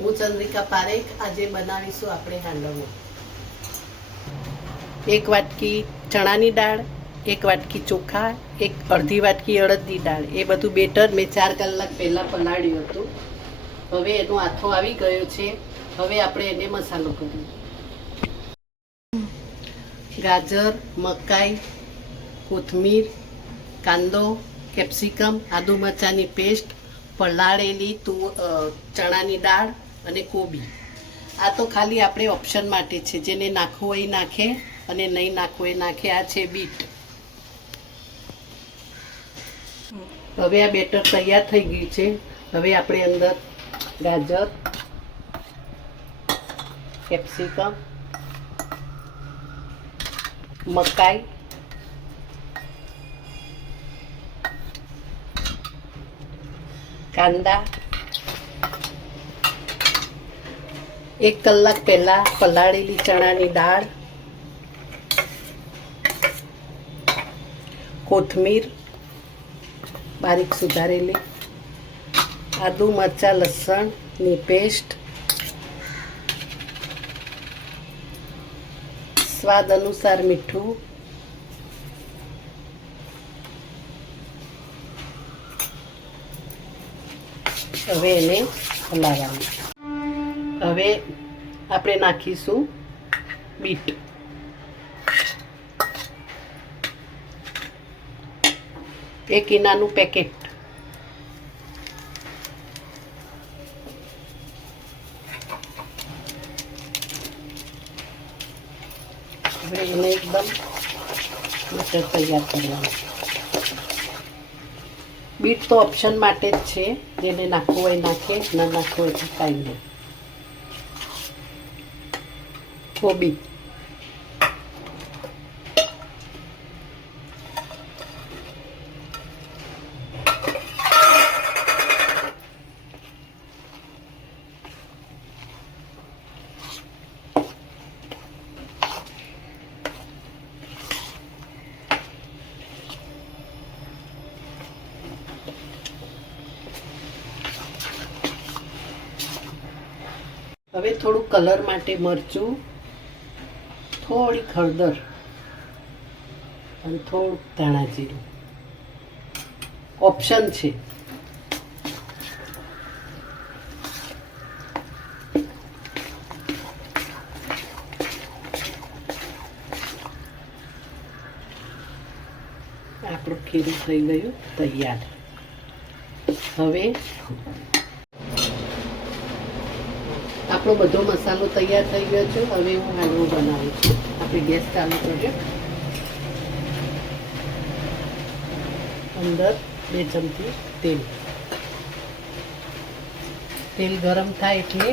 હું ચંદ્રિકા પારેખ. આજે બનાવીશું આપણે હાંડવો. 1 વાટકી ચણાની દાળ, 1 વાટકી ચોખા, અડધી વાટકી અડદની દાળ, એ બધું બેટર મેં 4 કલાક પહેલાં પલાળ્યું હતું. હવે એનો આથો આવી ગયો છે. હવે આપણે એને મસાલો કરીએ. ગાજર, મકાઈ, કોથમીર, કાંદો, કેપ્સિકમ, આદુ મરચાંની પેસ્ટ, પલાળેલી ચણાની દાળ અને કોબી. આ તો ખાલી આપણે ઓપ્શન માટે છે, જેને નાખવું હોય નાખે અને નહીં નાખવું એ નાખે. આ છે બીટ. હવે આ બેટર તૈયાર થઈ ગયું છે. હવે આપણે અંદર ગાજર, કેપ્સિકમ, મકાઈ, કાંદા, 1 કલાક પહેલા પલાળેલી ચણાની દાળ, કોથમીર બારીક સુધારેલી, આદુ મરચાં લસણની પેસ્ટ, સ્વાદ અનુસાર મીઠું, હવે એને હલાવવાનું. હવે આપણે નાખીશું બીટ. એક ઈનાનું પેકેટ. હવે એને એકદમ બેટર તૈયાર કરવાનું. બીટ તો ઓપ્શન માટે જ છે, જેને નાખવું હોય નાખે, ન નાખવું હોય તો કાંઈ નહીં. કોબી, હવે થોડું કલર માટે મરચું, થોડી હળદર અને થોડુંક ધાણા જીરું. ઓપ્શન છે. આપણું ખીરું થઈ ગયું તૈયાર. હવે આપણો બધો મસાલો તૈયાર થઈ ગયો છે. હવે હું હાંડવો બનાવું છું. આપણે ગેસ ચાલુ કર્યો. અંદર 2 ચમચી તેલ. તેલ ગરમ થાય એટલે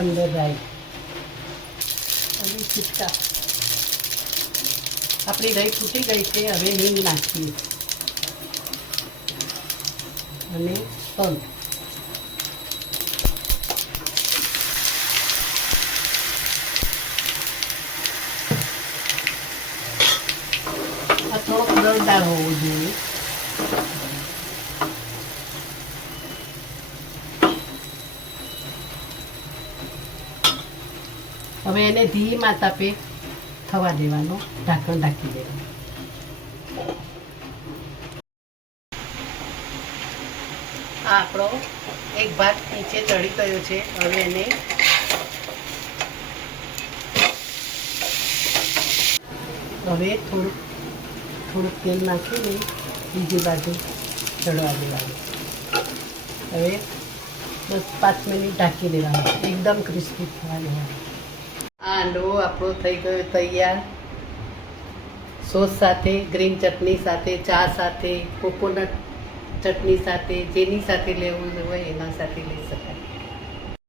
અંદર રાઈ અને ચીટકા. આપણી રાઈ ફૂટી ગઈ છે. હવે હિંગ નાખીએ અને તલ. આ થોડોક દળદાર હોવો જોઈએ. હવે એને ધીમા તાપે થવા દેવાનો. ઢાંકણ ઢાંકી દેવાનું. આ આપણો એક ભાગ નીચે ચડી ગયો છે. હવે એને થોડુંક તેલ નાખીને બીજી બાજુ ચડવા દેવાનું. હવે 10-5 મિનિટ ઢાંકી દેવાનું. એકદમ ક્રિસ્પી થવા દેવાનું. આ હાંડવો આપણો થઈ ગયો તૈયાર. સોસ સાથે, ગ્રીન ચટણી સાથે, ચા સાથે, કોકોનટ ચટણી સાથે, જેની સાથે લેવું હોય એના સાથે લઈ શકાય.